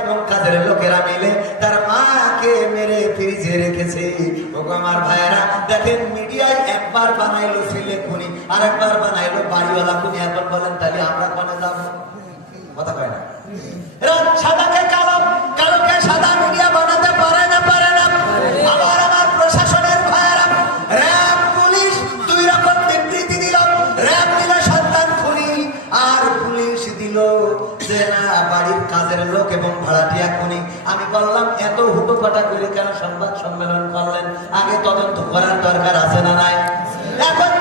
এবং কাজের লোকেরা মিলে তার মাকে মেরে ফ্রিজে রেখেছে। আমার ভাইয়েরা দেখেন, মিডিয়ায় একবার বানাইলো ছেলে খুনি, আরেকবার বানাইলো বাড়িওয়ালা খুনি। এখন বলেন তাহলে আমরা কোনে যাব? কথা কয় না। সাদাকে কালো, কালোকে সাদা মিডিয়া বানাতে পারে না, পারে না। আবার আমার প্রশাসনের ভাইয়েরা, র‍্যাব পুলিশ দুই রকম বিবৃতি দিল। র‍্যাব দিল সন্তান খুনি, আর পুলিশ দিল যে না বাড়ির কাজের লোক এবং ভাড়াটিয়া খুনি। আমি বললাম এত হুটোপাটা করে কেন সংবাদ সম্মেলন করলেন? আগে তদন্ত করার দরকার আছে না নাই? এখন